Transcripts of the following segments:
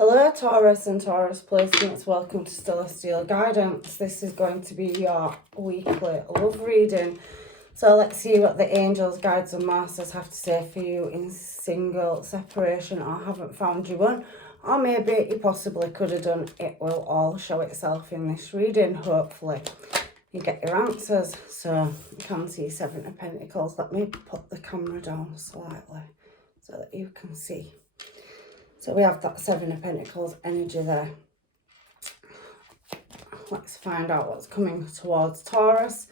Hello Taurus and Taurus placements, welcome to Celestial Guidance. This is going to be your weekly love reading. So let's see what the angels, guides and masters have to say for you in single, separation, or haven't found you one. Or maybe you possibly could have done. It will all show itself in this reading, hopefully. You get your answers. So you can see Seven of Pentacles. Let me put the camera down slightly so that you can see. So we have that Seven of Pentacles energy there. Let's find out what's coming towards Taurus.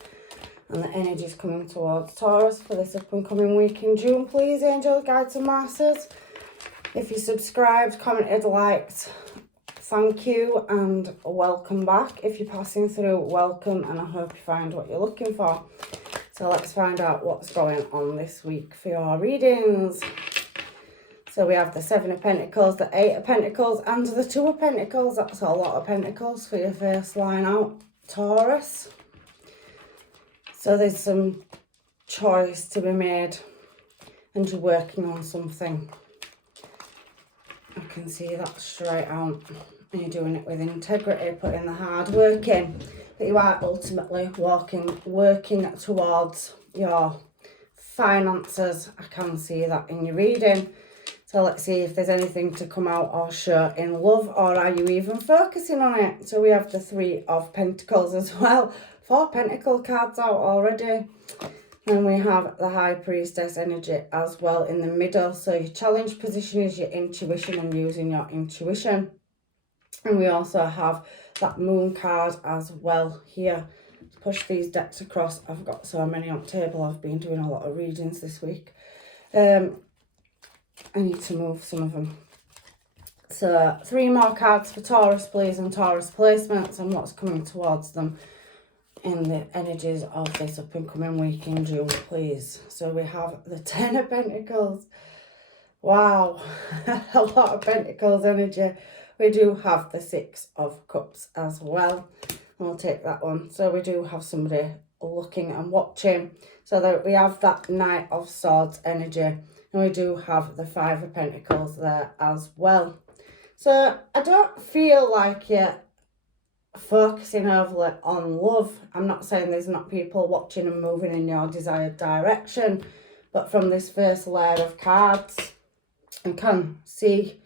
And the energy is coming towards Taurus for this up and coming week in June, please, angels, guides and masters. If you subscribed, commented, liked, thank you and welcome back. If you're passing through, welcome, and I hope you find what you're looking for. So let's find out what's going on this week for your readings. So we have the Seven of Pentacles, the Eight of Pentacles, and the Two of Pentacles. That's a lot of Pentacles for your first line out, Taurus. So there's some choice to be made and you're working on something. I can see that straight out. And you're doing it with integrity, putting the hard work in. But you are ultimately working towards your finances. I can see that in your reading. So let's see if there's anything to come out or show in love, or are you even focusing on it? So we have the Three of Pentacles as well. 4 Pentacle cards out already. And we have the High Priestess energy as well in the middle. So your challenge position is your intuition and using your intuition. And we also have that Moon card as well here. Let's push these decks across. I've got so many on the table. I've been doing a lot of readings this week. I need to move some of them. So 3 more cards for Taurus, please, and Taurus placements and what's coming towards them in the energies of this up and coming week in June, please. So we have the 10 of Pentacles. Wow, a lot of Pentacles energy. We do have the 6 of Cups as well. I'll take that one. So we do have somebody looking and watching. So that we have that Knight of Swords energy. And we do have the 5 of Pentacles there as well. So I don't feel like you're focusing overly on love. I'm not saying there's not people watching and moving in your desired direction. But from this first layer of cards, I can see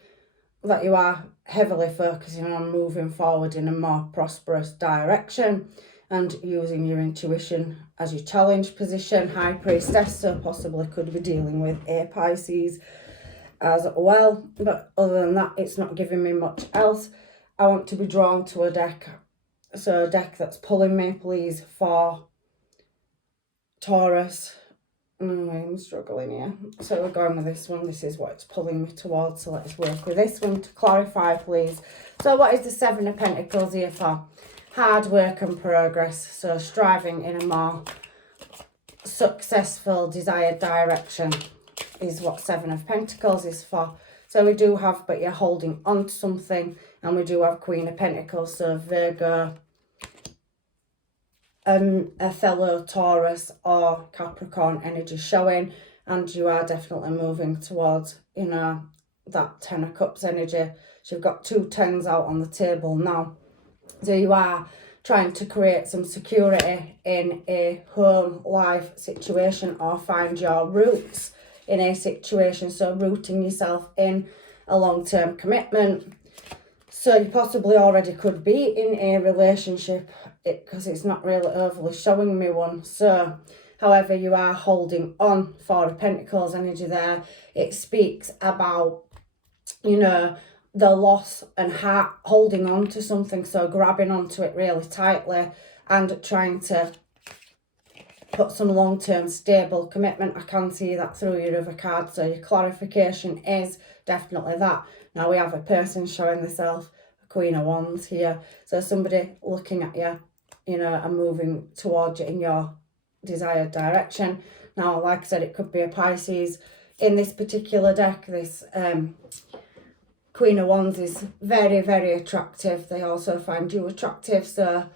that you are heavily focusing on moving forward in a more prosperous direction and using your intuition as your challenge position. High Priestess, so possibly could be dealing with a Pisces as well. But other than that, it's not giving me much else. I want to be drawn to a deck. So a deck that's pulling me, please, for Taurus. I'm struggling here. So we're going with this one. This is what it's pulling me towards. So let's work with this one to clarify, please. So what is the 7 of Pentacles here for? Hard work and progress. So striving in a more successful, desired direction is what 7 of Pentacles is for. So we do have, but you're holding on to something. And we do have Queen of Pentacles. So Virgo, a fellow Taurus or Capricorn energy showing, and you are definitely moving towards, you know, that 10 of Cups energy. So you've got 2 10s out on the table now. So you are trying to create some security in a home life situation or find your roots in a situation. So rooting yourself in a long-term commitment. So you possibly already could be in a relationship because it's not really overly showing me one. So, however, you are holding on. 4 of Pentacles energy there. It speaks about, you know, the loss and heart holding on to something. So grabbing onto it really tightly and trying to put some long-term stable commitment. I can see that through your other card. So your clarification is definitely that. Now we have a person showing themselves, Queen of Wands here. So somebody looking at you, you know, and moving towards you in your desired direction. Now, like I said, it could be a Pisces. In this particular deck, this Queen of Wands is very, very attractive. They also find you attractive. So,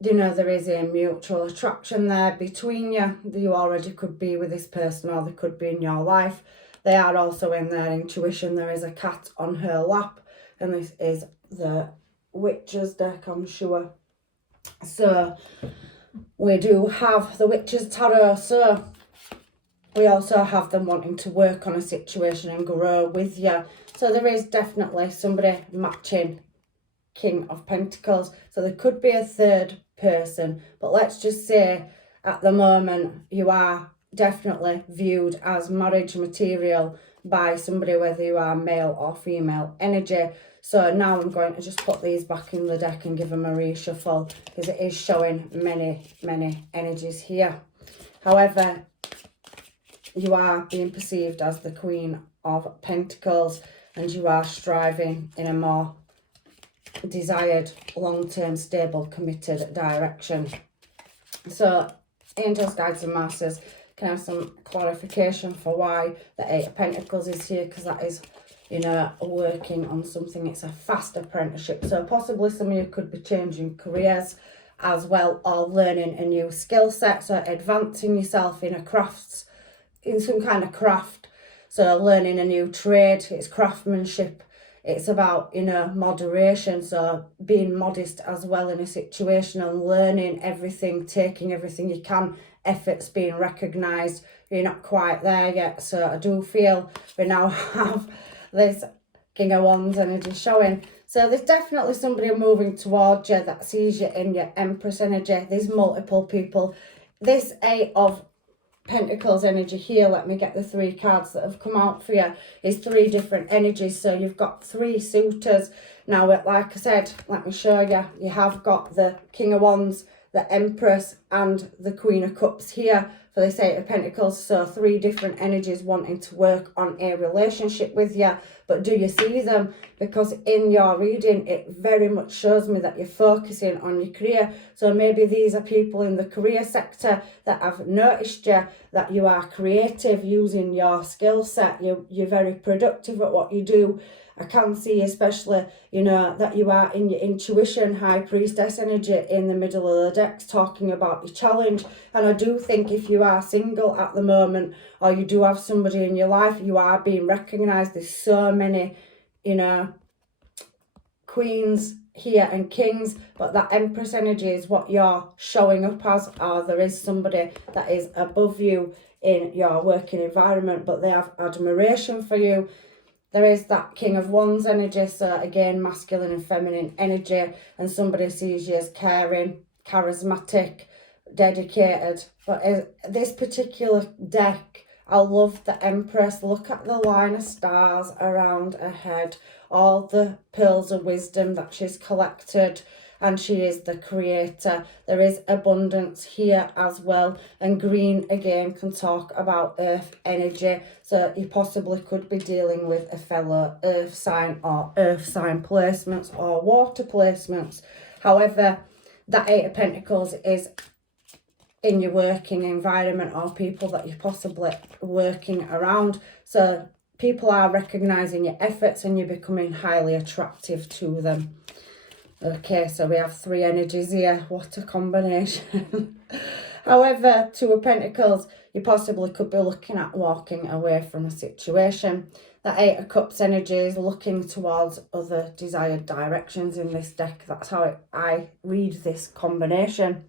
you know, there is a mutual attraction there between you. You already could be with this person or they could be in your life. They are also in their intuition. There is a cat on her lap. and this is the Witch's deck, I'm sure. So we do have the Witch's Tarot, so we also have them wanting to work on a situation and grow with you. So there is definitely somebody matching King of Pentacles. So there could be a third person, but let's just say at the moment you are definitely viewed as marriage material by somebody, whether you are male or female energy. So now I'm going to just put these back in the deck and give them a reshuffle, because it is showing many energies here. However, you are being perceived as the Queen of Pentacles, and you are striving in a more desired, long-term, stable, committed direction. So angels, guides and masters, can I have some clarification for why the Eight of Pentacles is here? Because that is, you know, working on something. It's a fast apprenticeship. So possibly some of you could be changing careers as well, or learning a new skill set. So advancing yourself in a crafts, in some kind of craft. So learning a new trade. It's craftsmanship. It's about, you know, moderation. So being modest as well in a situation and learning everything, taking everything you can. Efforts being recognised. You're not quite there yet. So I do feel we now have this King of Wands energy showing. So there's definitely somebody moving towards you that sees you in your Empress energy. There's multiple people. This Eight of Pentacles energy here, let me get the 3 cards that have come out for you, is 3 different energies. So you've got 3 suitors. Now, like I said, let me show you. You have got the King of Wands, the Empress and the Queen of Cups here for this Eight of Pentacles. So 3 different energies wanting to work on a relationship with you. But do you see them? Because in your reading, it very much shows me that you're focusing on your career. So maybe these are people in the career sector that have noticed you, that you are creative using your skill set. You're very productive at what you do. I can see especially, you know, that you are in your intuition, High Priestess energy in the middle of the decks, talking about your challenge. And I do think if you are single at the moment, or you do have somebody in your life, you are being recognised. There's so many, you know, queens here and kings, but that Empress energy is what you're showing up as, or there is somebody that is above you in your working environment, but they have admiration for you. There is that King of Wands energy, so again, masculine and feminine energy, and somebody sees you as caring, charismatic, dedicated. But this particular deck, I love the Empress. Look at the line of stars around her head, all the pearls of wisdom that she's collected, and she is the creator. There is abundance here as well, and green again can talk about earth energy. So you possibly could be dealing with a fellow earth sign, or earth sign placements, or water placements. However, that Eight of Pentacles is in your working environment, or people that you're possibly working around. So people are recognising your efforts and you're becoming highly attractive to them. Okay, so we have 3 energies here. What a combination. However, 2 of Pentacles, you possibly could be looking at walking away from a situation. The 8 of Cups energy is looking towards other desired directions in this deck. That's how I read this combination.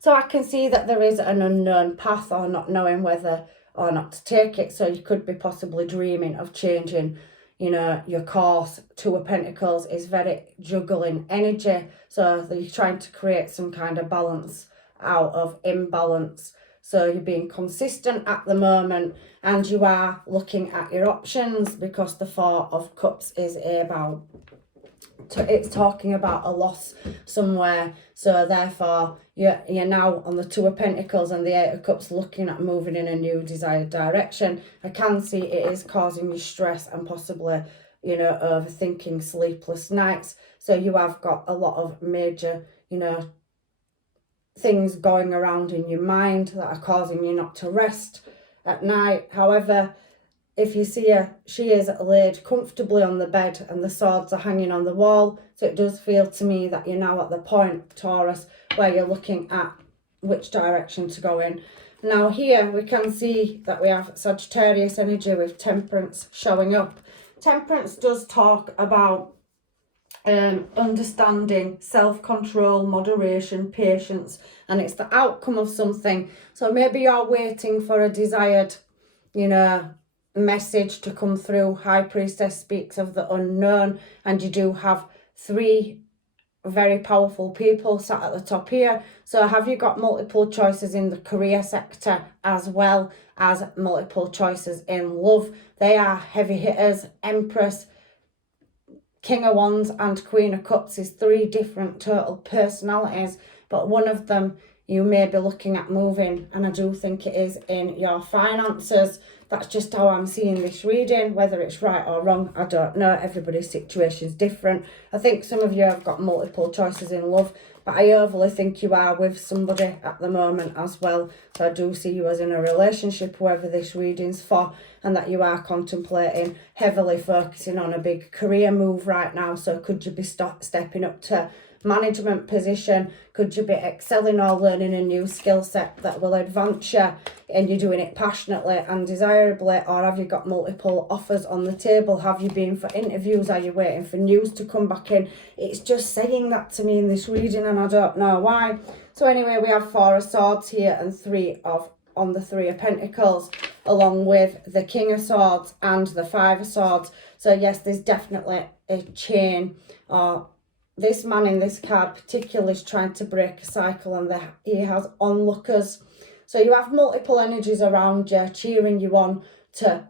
So I can see that there is an unknown path, or not knowing whether or not to take it. So you could be possibly dreaming of changing, you know, your course. 2 of Pentacles is very juggling energy. So you're trying to create some kind of balance out of imbalance. So you're being consistent at the moment, and you are looking at your options, because the 4 of Cups is about, it's talking about a loss somewhere. So therefore you're now on the 2 of Pentacles and the 8 of Cups, looking at moving in a new desired direction. I can see it is causing you stress and possibly, you know, overthinking, sleepless nights. So you have got a lot of major, you know, things going around in your mind that are causing you not to rest at night. However, if you see her, she is laid comfortably on the bed and the swords are hanging on the wall. So it does feel to me that you're now at the point, Taurus, where you're looking at which direction to go in. Now here we can see that we have Sagittarius energy with Temperance showing up. Temperance does talk about understanding, self-control, moderation, patience, and it's the outcome of something. So maybe you're waiting for a desired, you know, message to come through. High Priestess speaks of the unknown, and you do have 3 very powerful people sat at the top here. So have you got multiple choices in the career sector as well as multiple choices in love? They are heavy hitters. Empress, King of Wands and Queen of Cups is 3 different total personalities, but one of them you may be looking at moving, and I do think it is in your finances. That's just how I'm seeing this reading. Whether it's right or wrong, I don't know. Everybody's situation is different. I think some of you have got multiple choices in love, but I overly think you are with somebody at the moment as well. So I do see you as in a relationship, whoever this reading's for, and that you are contemplating heavily focusing on a big career move right now. So could you be stepping up to management position? Could you be excelling or learning a new skill set that will advance you, and you're doing it passionately and desirably? Or have you got multiple offers on the table? Have you been for interviews? Are you waiting for news to come back in? It's just saying that to me in this reading, and I don't know why. So anyway, we have 4 of Swords here and 3 of Pentacles, along with the King of Swords and the 5 of Swords. So yes, there's definitely a chain, or this man in this card particularly is trying to break a cycle, and he has onlookers. So you have multiple energies around you cheering you on to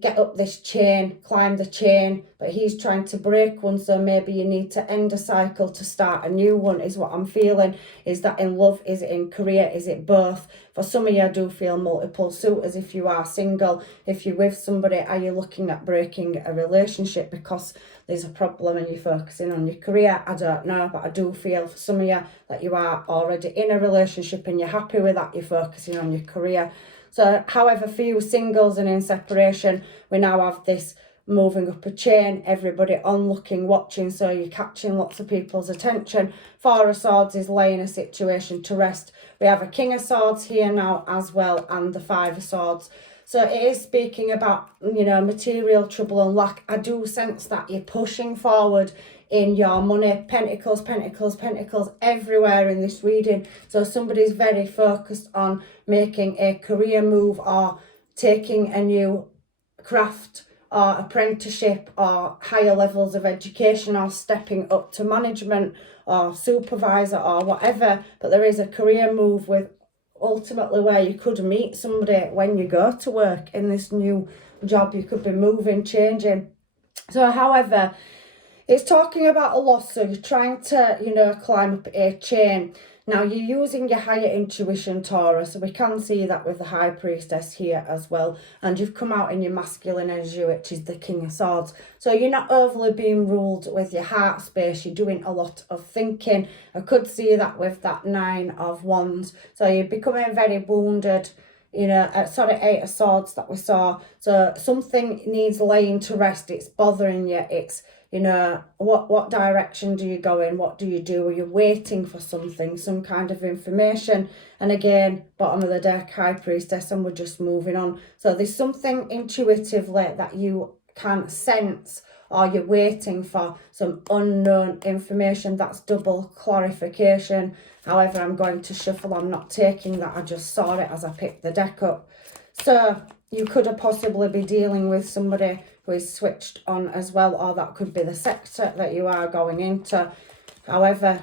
get up this chain, climb the chain, but he's trying to break one. So maybe you need to end a cycle to start a new one, is what I'm feeling. Is that in love? Is it in career? Is it both? For some of you, I do feel multiple suitors if you are single. If you're with somebody, are you looking at breaking a relationship because there's a problem and you're focusing on your career? I don't know, but I do feel for some of you that you are already in a relationship and you're happy with that, you're focusing on your career. So however, for you singles and in separation, we now have this moving up a chain, everybody on looking, watching, so you're catching lots of people's attention. 4 of Swords is laying a situation to rest. We have a King of Swords here now as well, and the 5 of Swords. So it is speaking about, you know, material trouble and lack. I do sense that you're pushing forward in your money. Pentacles, Pentacles, Pentacles everywhere in this reading. So somebody's very focused on making a career move, or taking a new craft or apprenticeship or higher levels of education, or stepping up to management or supervisor or whatever. But there is a career move with ultimately where you could meet somebody when you go to work in this new job. You could be moving, changing. So however, it's talking about a loss. So you're trying to, you know, climb up a chain. Now you're using your higher intuition, Taurus. So we can see that with the High Priestess here as well. And you've come out in your masculine energy, which is the King of Swords. So you're not overly being ruled with your heart space. You're doing a lot of thinking. I could see that with that 9 of Wands. So you're becoming very wounded. You know, 8 of Swords that we saw. So something needs laying to rest. It's bothering you. It's, you know, what direction do you go in? What do you do? Are you waiting for something, some kind of information? And again, bottom of the deck, High Priestess, and we're just moving on. So there's something intuitively that you can sense, or you're waiting for some unknown information. That's double clarification. However, I'm going to shuffle. I'm not taking that. I just saw it as I picked the deck up. So you could have possibly be dealing with somebody who is switched on as well, or that could be the sector that you are going into. However,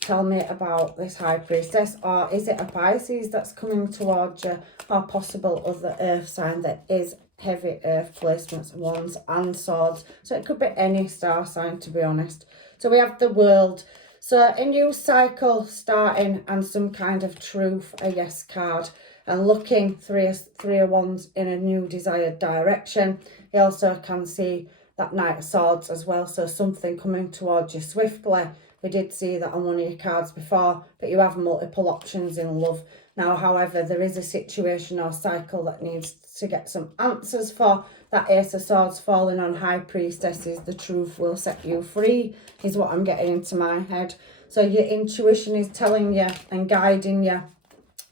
tell me about this High Priestess. Or is it a Pisces that's coming towards you, or possible other earth sign? There is heavy earth placements, Wands and Swords. So it could be any star sign, to be honest. So we have the World. So a new cycle starting, and some kind of truth, a yes card. And looking, three of Wands in a new desired direction. You also can see that Knight of Swords as well. So something coming towards you swiftly. We did see that on one of your cards before, but you have multiple options in love. Now, however, there is a situation or cycle that needs to get some answers for. That Ace of Swords falling on High Priestesses. The truth will set you free, is what I'm getting into my head. So your intuition is telling you and guiding you,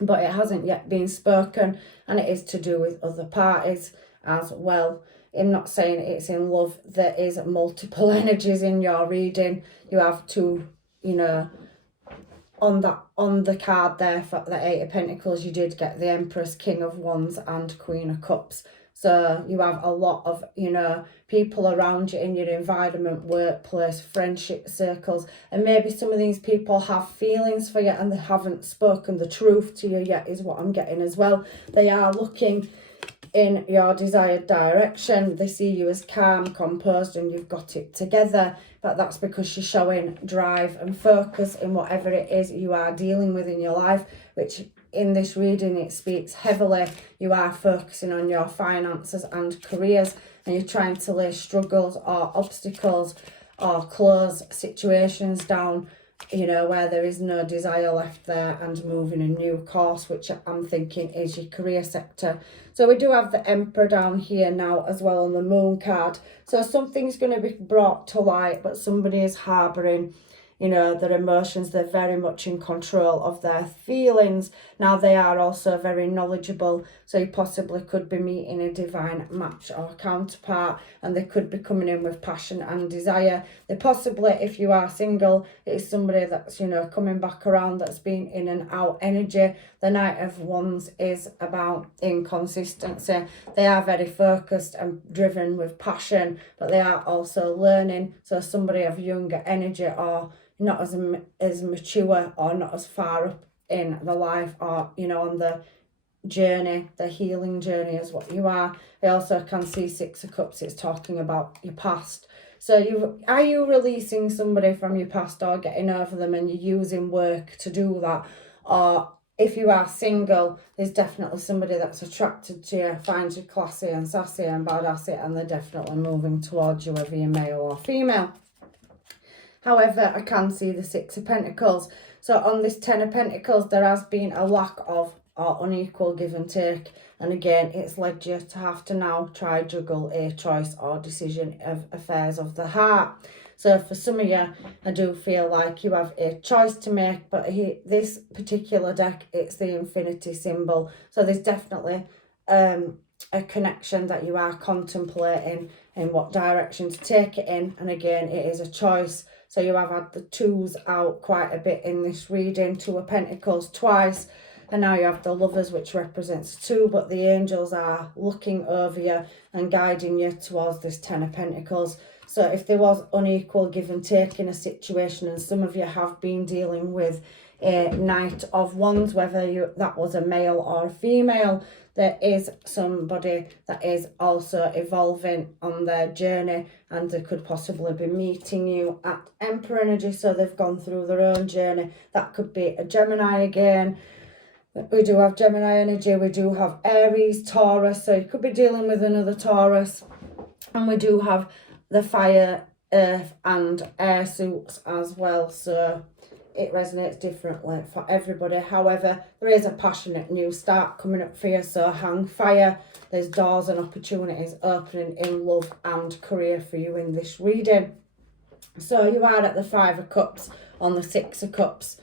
but it hasn't yet been spoken, and it is to do with other parties as well. I'm not saying it's in love. There is multiple energies in your reading. You have to, you know, on the card there for the Eight of Pentacles, you did get the Empress, King of Wands and Queen of Cups. So you have a lot of, you know, people around you in your environment, workplace, friendship circles. And maybe some of these people have feelings for you and they haven't spoken the truth to you yet, is what I'm getting as well. They are looking in your desired direction. They see you as calm, composed, and you've got it together. But that's because you're showing drive and focus in whatever it is you are dealing with in your life, which in this reading, it speaks heavily. You are focusing on your finances and careers, and you're trying to lay struggles or obstacles or close situations down, you know, where there is no desire left there, and moving a new course, which I'm thinking is your career sector. So we do have the Emperor down here now as well on the Moon card. So something's going to be brought to light, but somebody is harbouring, you know, their emotions. They're very much in control of their feelings. Now, they are also very knowledgeable, so you possibly could be meeting a divine match or counterpart, and they could be coming in with passion and desire. They possibly, if you are single, it's somebody that's, you know, coming back around, that's been in and out energy. The Knight of Wands is about inconsistency. They are very focused and driven with passion, but they are also learning. So somebody of younger energy, or not as mature, or not as far up in the life, or, you know, on the journey, the healing journey is what you are. I also can see Six of Cups. It's talking about your past. So are you releasing somebody from your past or getting over them, and you're using work to do that? Or if you are single, there's definitely somebody that's attracted to you, finds you classy and sassy and badassy, and they're definitely moving towards you, whether you're male or female. However, I can see the Six of Pentacles. So on this Ten of Pentacles, there has been a lack of or unequal give and take. And again, it's led you to have to now try juggle a choice or decision of affairs of the heart. So for some of you, I do feel like you have a choice to make, but this particular deck, it's the infinity symbol. So there's definitely a connection that you are contemplating in what direction to take it in. And again, it is a choice. So you have had the twos out quite a bit in this reading, Two of Pentacles twice. And now you have the Lovers, which represents two, but the angels are looking over you and guiding you towards this Ten of Pentacles. So if there was unequal give and take in a situation, and some of you have been dealing with a Knight of Wands, whether that was a male or a female, there is somebody that is also evolving on their journey, and they could possibly be meeting you at Emperor energy. So they've gone through their own journey. That could be a Gemini again. We do have Gemini energy. We do have Aries, Taurus. So you could be dealing with another Taurus. And we do have the fire, earth and air suits as well. So it resonates differently for everybody. However, there is a passionate new start coming up for you. So hang fire. There's doors and opportunities opening in love and career for you in this reading. So you are at the Five of Cups on the Six of Cups.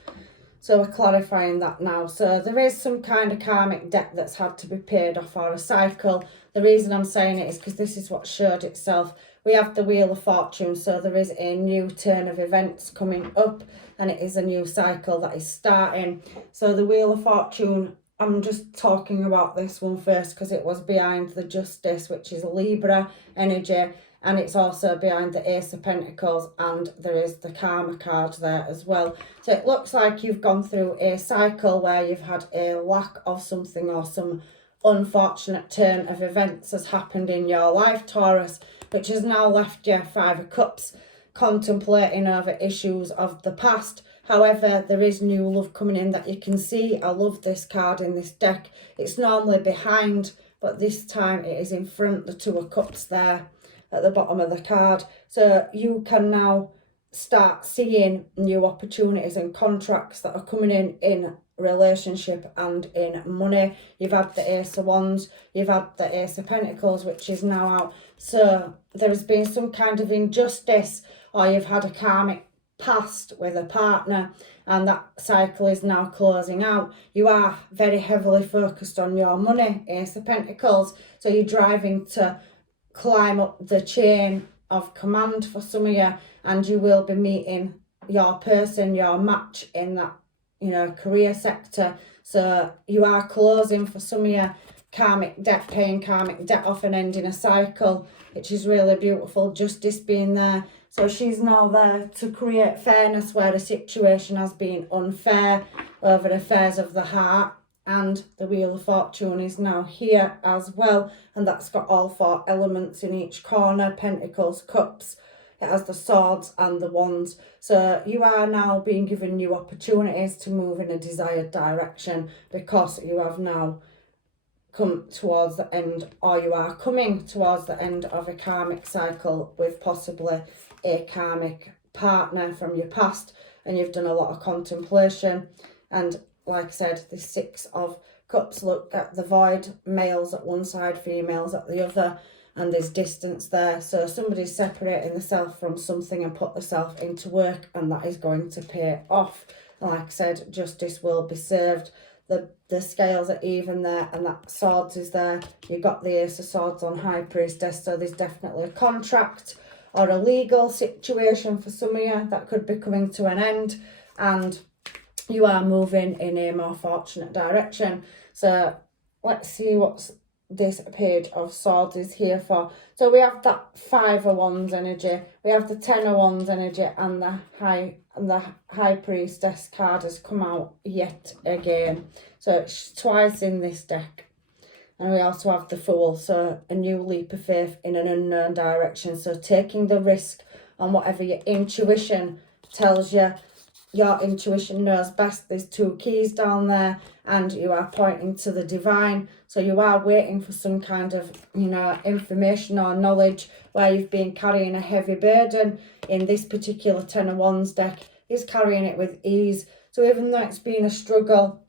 So we're clarifying that now. So there is some kind of karmic debt that's had to be paid off, or a cycle. The reason I'm saying it is because this is what showed itself. We have the Wheel of Fortune. So there is a new turn of events coming up, and it is a new cycle that is starting. So the Wheel of Fortune, I'm just talking about this one first because it was behind the Justice, which is Libra energy. And it's also behind the Ace of Pentacles, and there is the Karma card there as well. So it looks like you've gone through a cycle where you've had a lack of something, or some unfortunate turn of events has happened in your life, Taurus, which has now left you Five of Cups, contemplating over issues of the past. However, there is new love coming in that you can see. I love this card in this deck. It's normally behind, but this time it is in front, the Two of Cups there at the bottom of the card. So you can now start seeing new opportunities and contracts that are coming in relationship and in money. You've had the Ace of Wands, you've had the Ace of Pentacles, which is now out. So there has been some kind of injustice, or you've had a karmic past with a partner, and that cycle is now closing out. You are very heavily focused on your money, Ace of Pentacles. So you're driving to climb up the chain of command for some of you, and you will be meeting your person, your match in that, you know, career sector. So you are closing for some of you karmic debt, paying karmic debt off and ending a cycle, which is really beautiful. Justice being there. So she's now there to create fairness where the situation has been unfair over affairs of the heart. And the Wheel of Fortune is now here as well. And that's got all 4 elements in each corner: Pentacles, Cups. It has the Swords and the Wands. So you are now being given new opportunities to move in a desired direction, because you have now come towards the end, or you are coming towards the end of a karmic cycle with possibly a karmic partner from your past, and you've done a lot of contemplation. And like I said, the 6 of Cups, look at the void, males at one side, females at the other, and there's distance there. So somebody's separating themselves from something and put themselves into work, and that is going to pay off. And like I said, justice will be served. The scales are even there, and that Swords is there. You've got the Ace of Swords on High Priestess, so there's definitely a contract or a legal situation for some of you that could be coming to an end, and you are moving in a more fortunate direction. So let's see what this Page of Swords is here for. So we have that 5 of Wands energy, we have the 10 of Wands energy, and the High Priestess card has come out yet again. So it's twice in this deck. And we also have the Fool, so a new leap of faith in an unknown direction. So taking the risk on whatever your intuition tells you. Your intuition knows best. There's 2 keys down there, and you are pointing to the divine. So you are waiting for some kind of, you know, information or knowledge where you've been carrying a heavy burden. In this particular 10 of Wands deck, is carrying it with ease. So even though it's been a struggle,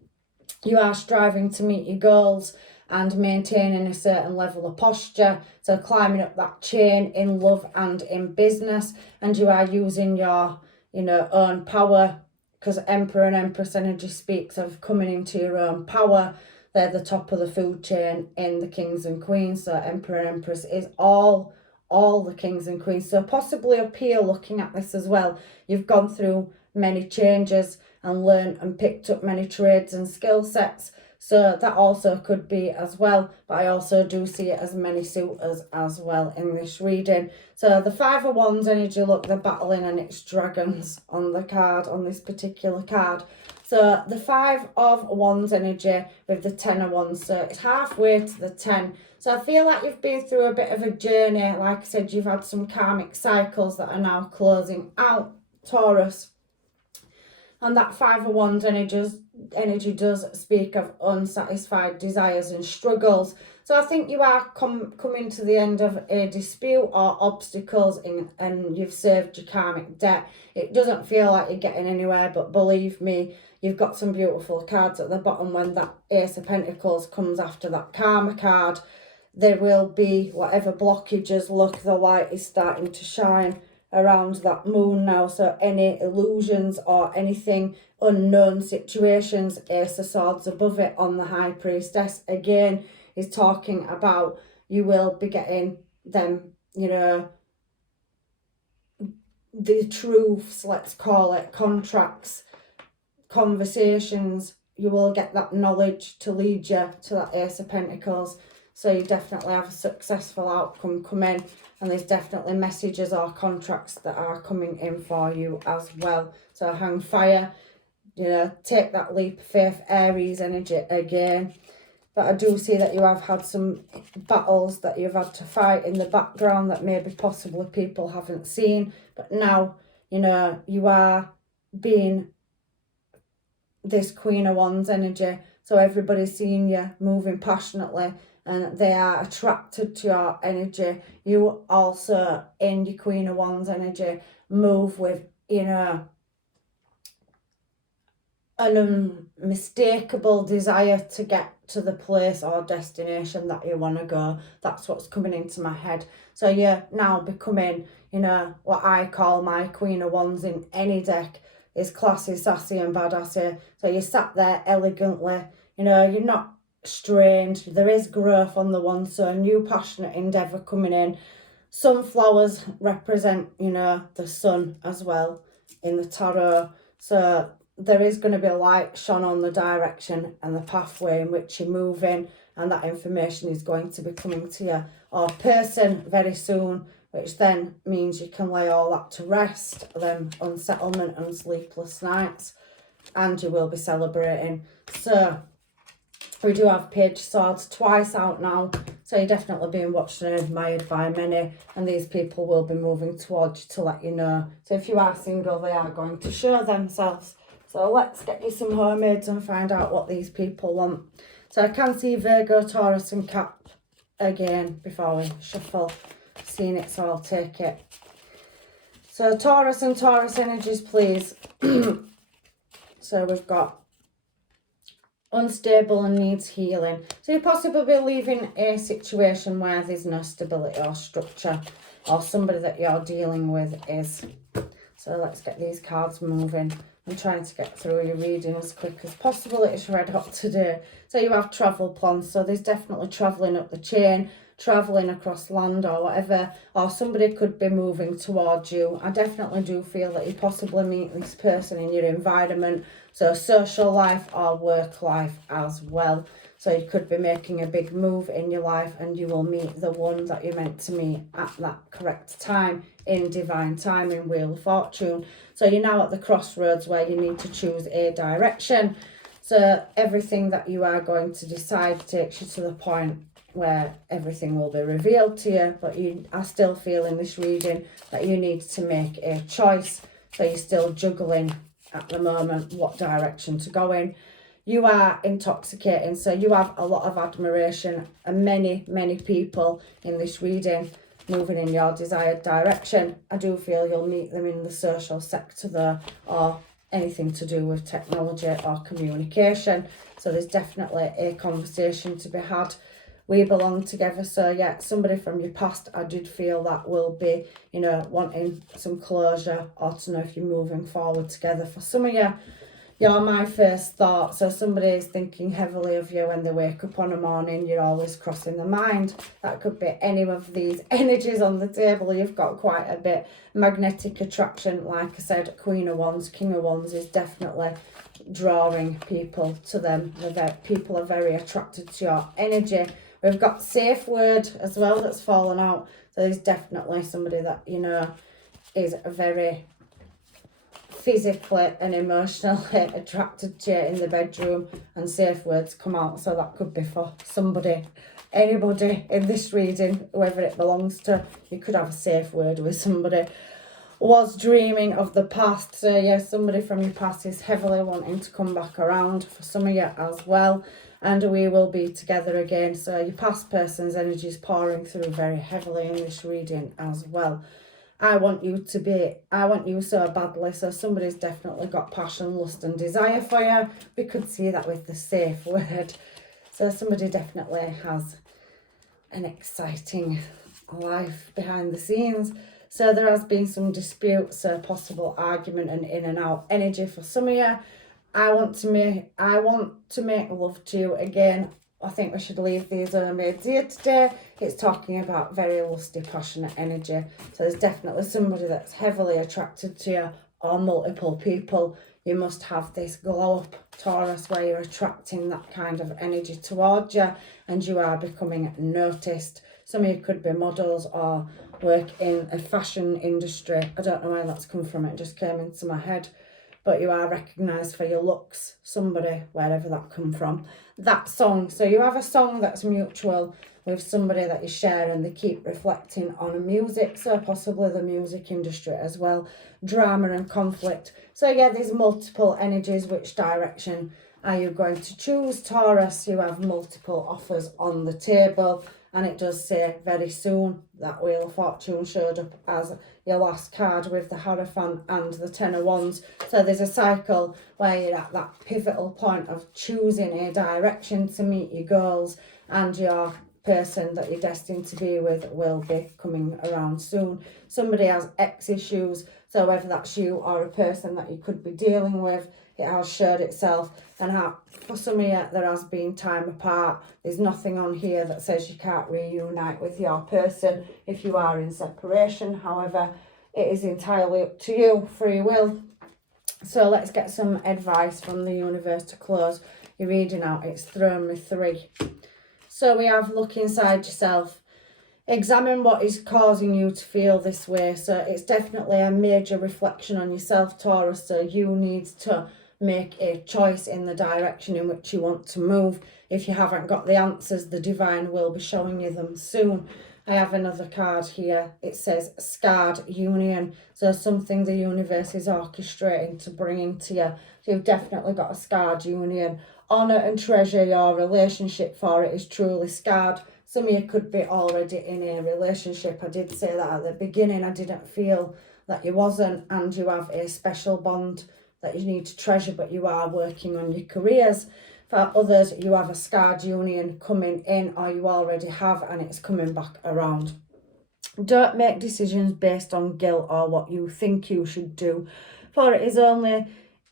you are striving to meet your goals and maintaining a certain level of posture. So climbing up that chain in love and in business, and you are using your, you know, own power, because Emperor and Empress energy speaks of coming into your own power. They're the top of the food chain in the Kings and Queens. So Emperor and Empress is all the Kings and Queens. So possibly up here, looking at this as well, you've gone through many changes and learned and picked up many trades and skill sets. So that also could be as well, but I also do see it as many suitors as well in this reading. So the 5 of Wands energy, look, they're battling, and it's dragons on the card, on this particular card. So the 5 of Wands energy with the 10 of Wands, so it's halfway to the 10. So I feel like you've been through a bit of a journey. Like I said, you've had some karmic cycles that are now closing out, Taurus. And that 5 of Wands energy does speak of unsatisfied desires and struggles. So I think you are coming to the end of a dispute or obstacles, and you've served your karmic debt. It doesn't feel like you're getting anywhere, but believe me, you've got some beautiful cards at the bottom. When that Ace of Pentacles comes after that karma card, there will be whatever blockages. Look, the light is starting to shine around that moon now. So any illusions or anything, unknown situations, Ace of Swords above it on the High Priestess again is talking about you will be getting them, you know, the truths, let's call it, contracts, conversations. You will get that knowledge to lead you to that Ace of Pentacles. So you definitely have a successful outcome coming, and there's definitely messages or contracts that are coming in for you as well. So hang fire, you know, take that leap of faith, Aries energy again. But I do see that you have had some battles that you've had to fight in the background that maybe possibly people haven't seen. But now, you know, you are being this Queen of Wands energy. So everybody's seeing you moving passionately, and they are attracted to your energy. You also, in your Queen of Wands energy, move with, you know, an unmistakable desire to get to the place or destination that you want to go. That's what's coming into my head. So you're now becoming, you know, what I call my Queen of Wands in any deck is classy, sassy and badassy. So you sat there elegantly, you know, you're not strained. There is growth on the one, so a new passionate endeavour coming in. Sunflowers represent, you know, the sun as well in the tarot. So there is going to be a light shone on the direction and the pathway in which you're moving, and that information is going to be coming to you or person very soon, which then means you can lay all that to rest, then unsettlement and sleepless nights, and you will be celebrating. So we do have Page of Swords twice out now, so you're definitely being watched and admired by many, and these people will be moving towards you to let you know. So if you are single, they are going to show themselves. So let's get you some mermaids and find out what these people want. So I can see Virgo, Taurus and Cap again before we shuffle. Seeing it, so I'll take it. So Taurus and Taurus energies, please. So we've got unstable and needs healing. So you're possibly leaving a situation where there's no stability or structure, or somebody that you're dealing with is. So let's get these cards moving. I'm trying to get through your reading as quick as possible. It's red hot today. So you have travel plans. So there's definitely travelling up the chain, travelling across land or whatever, or somebody could be moving towards you. I definitely do feel that you possibly meet this person in your environment, so social life or work life as well. So you could be making a big move in your life and you will meet the one that you're meant to meet at that correct time in divine timing, Wheel of Fortune. So you're now at the crossroads where you need to choose a direction. So everything that you are going to decide takes you to the point where everything will be revealed to you, but you are still feeling this reading that you need to make a choice. So you're still juggling at the moment what direction to go in. You are intoxicating, so you have a lot of admiration and many people in this reading moving in your desired direction. I do feel you'll meet them in the social sector there, or anything to do with technology or communication. So there's definitely a conversation to be had. We belong together. So yeah, somebody from your past, I did feel that will be, you know, wanting some closure or to know if you're moving forward together. For some of you, you're my first thought. So somebody is thinking heavily of you when they wake up on a morning. You're always crossing the mind. That could be any of these energies on the table. You've got quite a bit magnetic attraction. Like I said, Queen of Wands, King of Wands is definitely drawing people to them. People are very attracted to your energy. We've got safe word as well that's fallen out. So there's definitely somebody that, you know, is very physically and emotionally attracted to you in the bedroom, and safe words come out. So that could be for somebody, anybody in this reading, whoever it belongs to. You could have a safe word with somebody. Was dreaming of the past. So yeah, somebody from your past is heavily wanting to come back around for some of you as well. And we will be together again. So your past person's energy is pouring through very heavily in this reading as well. I want you so badly. So somebody's definitely got passion, lust and desire for you. We could see that with the safe word. So somebody definitely has an exciting life behind the scenes. So there has been some disputes, a possible argument and in and out energy for some of you. I want to make love to you again. I think we should leave these mermaids here today. It's talking about very lusty, passionate energy. So there's definitely somebody that's heavily attracted to you, or multiple people. You must have this glow up, Taurus, where you're attracting that kind of energy towards you and you are becoming noticed. Some of you could be models or work in a fashion industry. I don't know where that's come from. It just came into my head. But you are recognised for your looks, somebody, wherever that come from. That song, so you have a song that's mutual with somebody that you share and they keep reflecting on music, so possibly the music industry as well. Drama and conflict. So yeah, there's multiple energies. Which direction are you going to choose, Taurus? You have multiple offers on the table. And it does say very soon. That Wheel of Fortune showed up as your last card with the Hierophant and the Ten of Wands. So there's a cycle where you're at that pivotal point of choosing a direction to meet your goals, and your person that you're destined to be with will be coming around soon. Somebody has ex issues, so whether that's you or a person that you could be dealing with, it has shared itself, and for some of you there has been time apart. There's nothing on here that says you can't reunite with your person if you are in separation. However, it is entirely up to you, free will. So let's get some advice from the universe to close your reading out. It's thrown me 3. So we have look inside yourself. Examine what is causing you to feel this way. So it's definitely a major reflection on yourself, Taurus. So you need to make a choice in the direction in which you want to move. If you haven't got the answers, the divine will be showing you them soon. I have another card here. It says scarred union. So something the universe is orchestrating to bring into you. So you've definitely got a scarred union. Honour and treasure your relationship, for it is truly scarred. Some of you could be already in a relationship. I did say that at the beginning. I didn't feel that you wasn't, and you have a special bond that you need to treasure, but you are working on your careers. For others, you have a scarred union coming in, or you already have, and it's coming back around. Don't make decisions based on guilt or what you think you should do, for it is only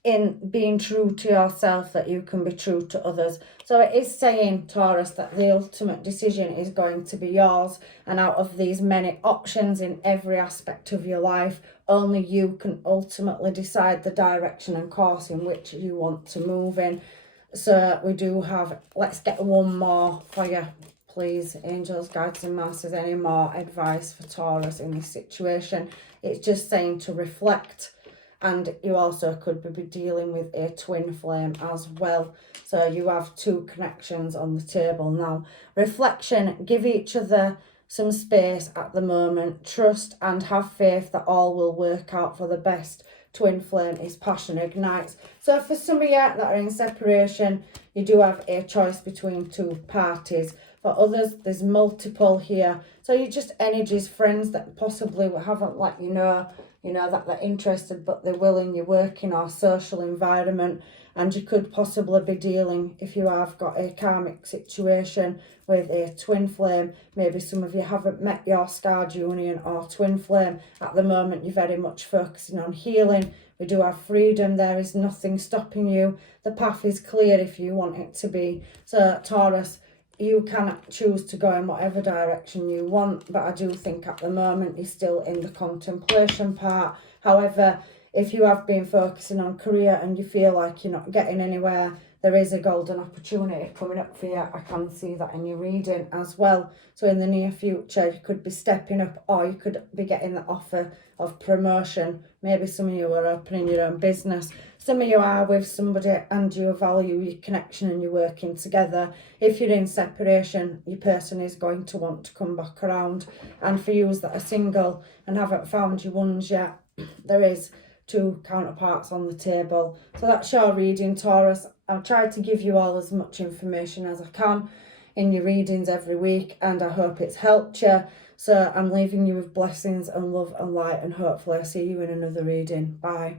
in being true to yourself that you can be true to others. So it is saying, Taurus, that the ultimate decision is going to be yours, and out of these many options in every aspect of your life, only you can ultimately decide the direction and course in which you want to move in. So we do have, let's get one more for you, please, angels, guides and masters. Any more advice for Taurus in this situation? It's just saying to reflect, and you also could be dealing with a twin flame as well. So you have 2 connections on the table now. Reflection, give each other some space at the moment. Trust and have faith that all will work out for the best. Twin flame is passion ignites. So for some of you that are in separation, you do have a choice between 2 parties. For others, there's multiple here. So you're just energies, friends that possibly haven't let you know that they're interested, but they will in your working or social environment. And you could possibly be dealing, if you have got a karmic situation, with a twin flame. Maybe some of you haven't met your scarred union or twin flame. At the moment, you're very much focusing on healing. We do have freedom. There is nothing stopping you. The path is clear if you want it to be. So, Taurus, you can choose to go in whatever direction you want, but I do think at the moment you're still in the contemplation part. However, if you have been focusing on career and you feel like you're not getting anywhere, there is a golden opportunity coming up for you. I can see that in your reading as well. So in the near future, you could be stepping up, or you could be getting the offer of promotion. Maybe some of you are opening your own business. Some of you are with somebody and you value your connection and you're working together. If you're in separation, your person is going to want to come back around. And for you that are single and haven't found your ones yet, there is 2 counterparts on the table. So that's your reading, Taurus. I've tried to give you all as much information as I can in your readings every week, and I hope it's helped you. So I'm leaving you with blessings and love and light, and hopefully I'll see you in another reading. Bye.